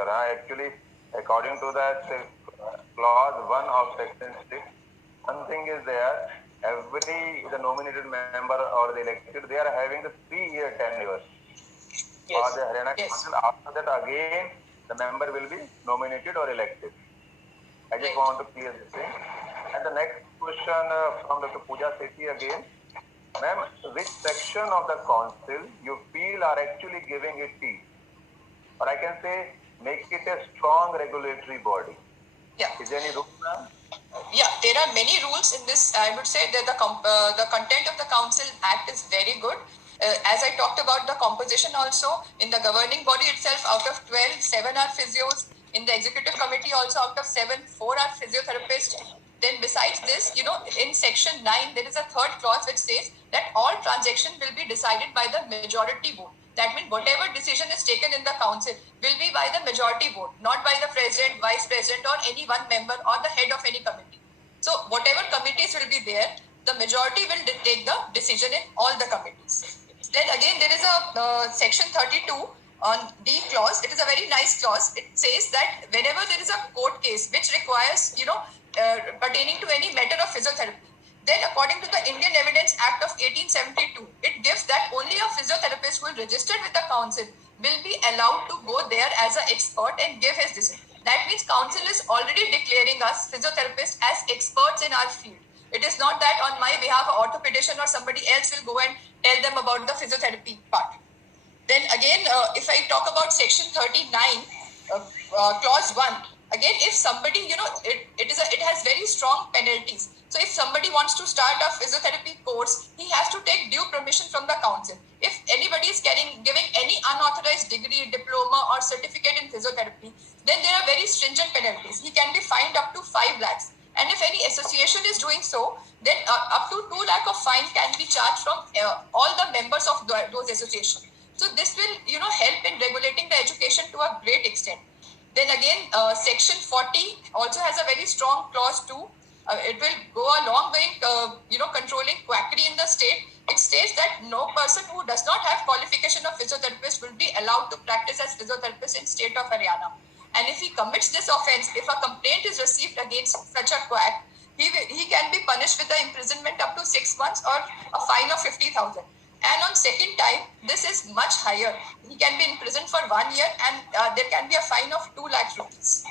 sir. Actually, according to that clause 1 of section 6, one thing is there, the nominated member or the elected, they are having the 3-year tenure. For the Haryana Council, after that again, the member will be nominated or elected. I just want to clear this thing. And the next question from Dr. Pooja Sethi again. Ma'am, which section of the council you feel are actually giving it teeth? Or I can say, make it a strong regulatory body. Yeah. Is there any rule, ma'am? Yeah, there are many rules in this. I would say that the content of the Council Act is very good. As I talked about the composition also, in the governing body itself, out of 12, 7 are physios. In the executive committee also, out of 7, 4 are physiotherapists. Then besides this, in section 9, there is a third clause which says that all transactions will be decided by the majority vote. That means whatever decision is taken in the council will be by the majority vote, not by the president, vice president, or any one member or the head of any committee. So whatever committees will be there, the majority will take the decision in all the committees. Then again, there is a section 32 on D clause. It is a very nice clause. It says that whenever there is a court case which requires, pertaining to any matter of physiotherapy, then according to the Indian Evidence Act of 1872, it gives that only a physiotherapist who is registered with the council will be allowed to go there as an expert and give his decision. That means council is already declaring us physiotherapists as experts in our field. It is not that on my behalf an orthopedician or somebody else will go and tell them about the physiotherapy part. Then again, if I talk about section 39, clause 1, again, if somebody, it has very strong penalties. So if somebody wants to start a physiotherapy course, he has to take due permission from the council. If anybody is giving any unauthorized degree, diploma or certificate in physiotherapy, then there are very stringent penalties. He can be fined up to 5 lakhs. And if any association is doing so, then up to 2 lakh of fine can be charged from all the members of those associations. So this will, help in regulating the education to a great extent. Then again, section 40 also has a very strong clause too. It will go a long way, controlling quackery in the state. It states that no person who does not have qualification of physiotherapist will be allowed to practice as physiotherapist in state of Haryana. And if he commits this offence, if a complaint is received against such a quack, he can be punished with the imprisonment up to 6 months or a fine of 50,000. And on second time, this is much higher. He can be imprisoned for 1 year and there can be a fine of 2 lakh rupees.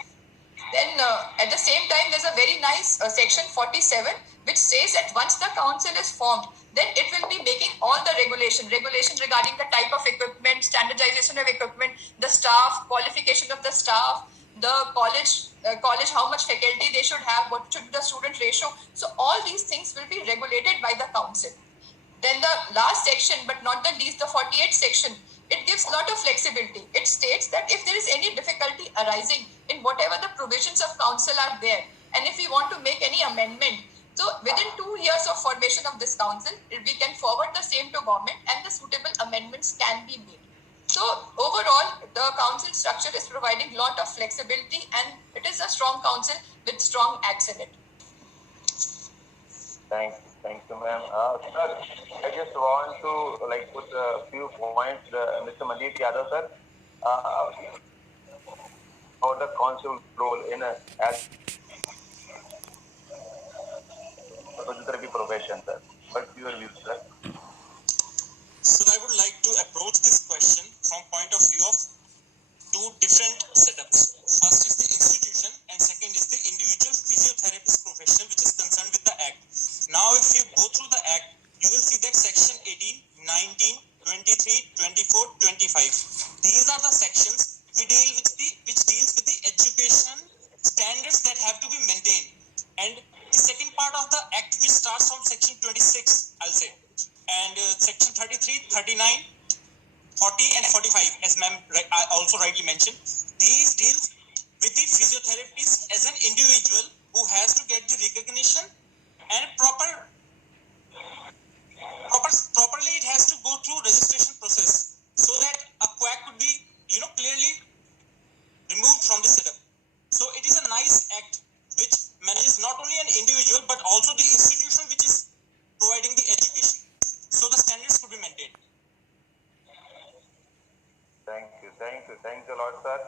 Then at the same time, there's a very nice section 47, which says that once the council is formed, then it will be making all the regulations regarding the type of equipment, standardization of equipment, the staff, qualification of the staff, the college, how much faculty they should have, what should be the student ratio. So all these things will be regulated by the council. Then the last section, but not the least, the 48th section, it gives a lot of flexibility. It states that if there is any difficulty arising in whatever the provisions of council are there, and if we want to make any amendment, so within 2 years of formation of this council, we can forward the same to government and the suitable amendments can be made. So overall, the council structure is providing a lot of flexibility and it is a strong council with strong acts in it. Thank you, ma'am. Sir, I just want to put a few points. Mr. Mandeep Yadav, sir, about the council role in as physiotherapy profession, sir. What's your view, sir? So I would like to approach this question from point of view of 2 different setups. First is the institution and second is the individual physiotherapist professional which is concerned with the act. Now if you go through the act, you will see that section 18, 19, 23, 24, 25. These are the sections which deals with the education standards that have to be maintained. And the second part of the act which starts from section 26, I'll say, and section 33, 39, 40 and 45, as ma'am also rightly mentioned, these deals with the physiotherapist as an individual who has to get the recognition and properly it has to go through registration process so that a quack could be clearly removed from the setup. So it is a nice act which manages not only an individual but also the institution which is providing the education. So the standards could be maintained. Thank you a lot, sir.